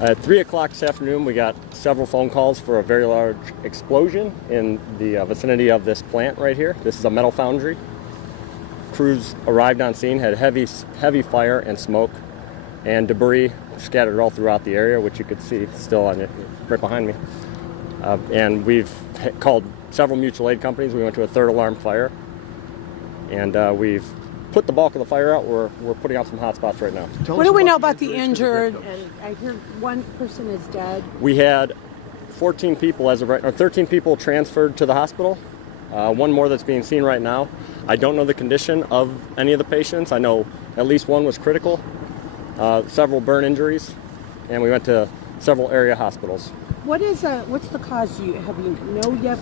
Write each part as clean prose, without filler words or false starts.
At 3 o'clock this afternoon, we got several phone calls for a very large explosion in the vicinity of this plant right here. This is a metal foundry. Crews arrived on scene, had heavy fire and smoke and debris scattered all throughout the area, which you could see still on it right behind me. And we've called several mutual aid companies. We went to a third alarm fire, and we've put the bulk of the fire out. We're putting out some hot spots right now. What do we know about the injured? And I hear one person is dead. We had 14 people as of right, or 13 people transferred to the hospital. One more that's being seen right now. I don't know the condition of any of the patients. I know at least one was critical, several burn injuries, and we went to several area hospitals. What's the cause? Have you know yet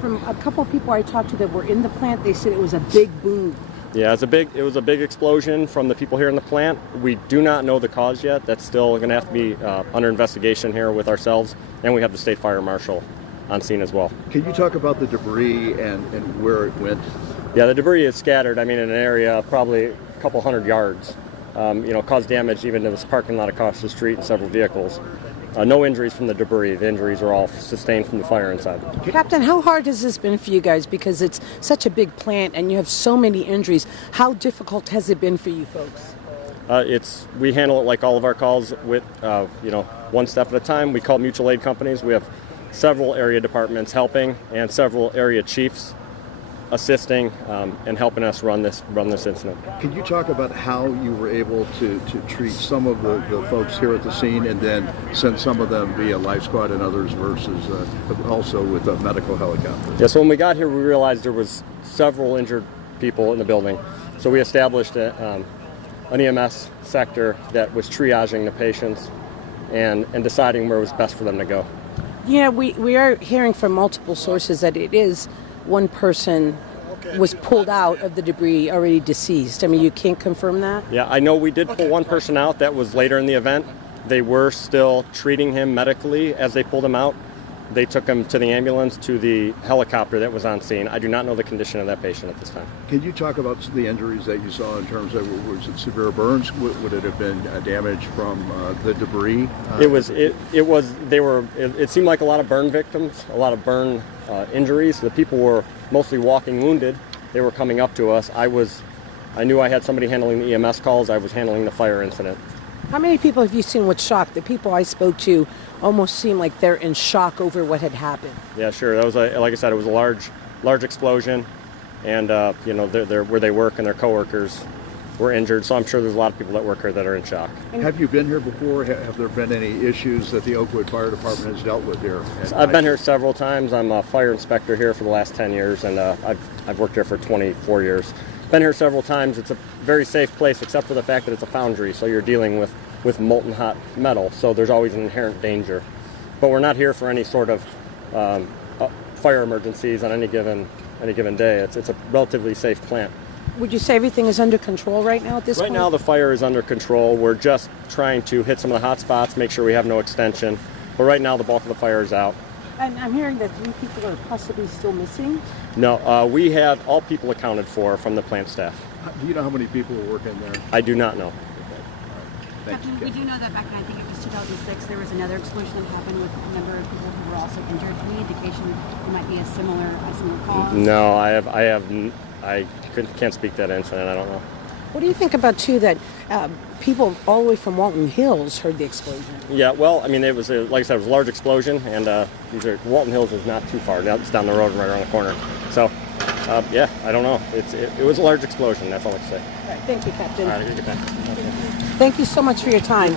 from a couple of people I talked to that were in the plant? They said it was a big boom. Yeah, it was a big explosion from the people here in the plant. We do not know the cause yet. That's still going to have to be under investigation here with ourselves, and we have the state fire marshal on scene as well. Can you talk about the debris and where it went? Yeah, the debris is scattered. I mean, in an area probably a couple hundred yards. Caused damage even to this parking lot across the street and several vehicles. No injuries from the debris. The injuries are all sustained from the fire inside. Captain, how hard has this been for you guys? Because it's such a big plant and you have so many injuries. How difficult has it been for you folks? We handle it like all of our calls with, one step at a time. We call mutual aid companies. We have several area departments helping and several area chiefs assisting and helping us run this incident. Can you talk about how you were able to treat some of the folks here at the scene and then send some of them via life squad and others versus also with a medical helicopter? Yeah, so when we got here, we realized there was several injured people in the building. So we established an EMS sector that was triaging the patients and deciding where it was best for them to go. Yeah, we are hearing from multiple sources that it is one person was pulled out of the debris already deceased. I mean, you can't confirm that? Yeah, I know we did pull one person out. That was later in the event. They were still treating him medically as they pulled him out. They took him to the ambulance, to the helicopter that was on scene. I do not know the condition of that patient at this time. Can you talk about the injuries that you saw in terms of, was it severe burns? Would it have been damage from the debris? It seemed like a lot of burn victims, a lot of burn injuries. The people were mostly walking wounded. They were coming up to us. I knew I had somebody handling the EMS calls. I was handling the fire incident. How many people have you seen with shock? The people I spoke to almost seem like they're in shock over what had happened. Yeah, sure. That was like I said, it was a large explosion, and they're where they work and their coworkers were injured. So I'm sure there's a lot of people that work here that are in shock. Have you been here before? Have there been any issues that the Oakwood Fire Department has dealt with here? I've been here several times. I'm a fire inspector here for the last 10 years, and I've worked here for 24 years. Been here several times. It's a very safe place, except for the fact that it's a foundry, so you're dealing with molten hot metal, so there's always an inherent danger. But we're not here for any sort of fire emergencies on any given day. It's a relatively safe plant. Would you say everything is under control right now at this point? Right now the fire is under control. We're just trying to hit some of the hot spots, make sure we have no extension. But right now the bulk of the fire is out. And I'm hearing that 3 people are possibly still missing? No, we have all people accounted for from the plant staff. Do you know how many people were working there? I do not know. Captain, we do know that back in, I think it was 2006, there was another explosion that happened with a number of people who were also injured. Any indication it might be a similar cause? No, I can't speak to that incident. I don't know. What do you think about, too, that people all the way from Walton Hills heard the explosion? Yeah, well, I mean, it was, like I said, it was a large explosion, and Walton Hills is not too far. It's down the road right around the corner. So, yeah, I don't know. It was a large explosion. That's all I can say. All right, thank you, Captain. All right, you're good. Thank you so much for your time.